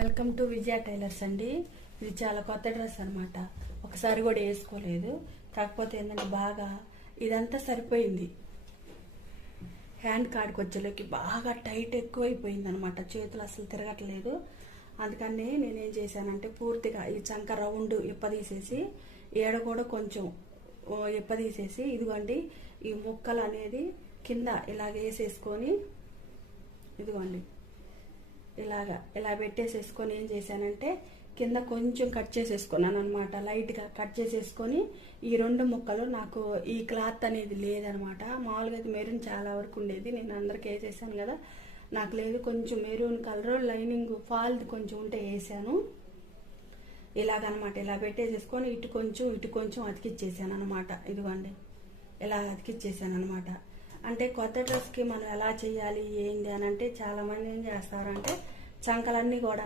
Welcome to Vijaya tailors అండి. ఇది చాలా కొత్త డ్రెస్ అనమాట. ఒకసారి కూడా వేసుకోలేదు. కాకపోతే ఏంటంటే బాగా ఇదంతా సరిపోయింది. హ్యాండ్ కాడికి వచ్చేలోకి బాగా టైట్ ఎక్కువైపోయింది అనమాట. చేతులు అసలు తిరగట్లేదు. అందుకని నేనేం చేశానంటే పూర్తిగా ఈ చంక రౌండ్ ఇప్పదీసేసి ఏడ కూడా కొంచెం ఇప్పదీసేసి ఇదిగోండి ఈ ముక్కలు అనేది కింద ఇలాగ వేసేసుకొని ఇదిగోండి ఇలా పెట్టేసేసుకొని ఏం చేశానంటే కింద కొంచెం కట్ చేసేసుకున్నాను అనమాట. లైట్గా కట్ చేసేసుకొని ఈ రెండు ముక్కలు నాకు ఈ క్లాత్ అనేది లేదనమాట. మామూలుగా అయితే మెరూన్ చాలా వరకు ఉండేది. నేను అందరికి వేసేసాను కదా, నాకు లేదు. కొంచెం మెరూన్ కలర్ లైనింగ్ ఫాల్ది కొంచెం ఉంటే వేసాను. ఇలాగనమాట ఇలా పెట్టేసేసుకొని ఇటు కొంచెం అతికిచ్చేసాను అనమాట. ఇదిగోండి ఇలా అతికిచ్చేసాను అనమాట. అంటే కొత్త డ్రెస్కి మనం ఎలా చేయాలి ఏంది అని అంటే చాలామంది ఏం చేస్తారంటే చంకలన్నీ కూడా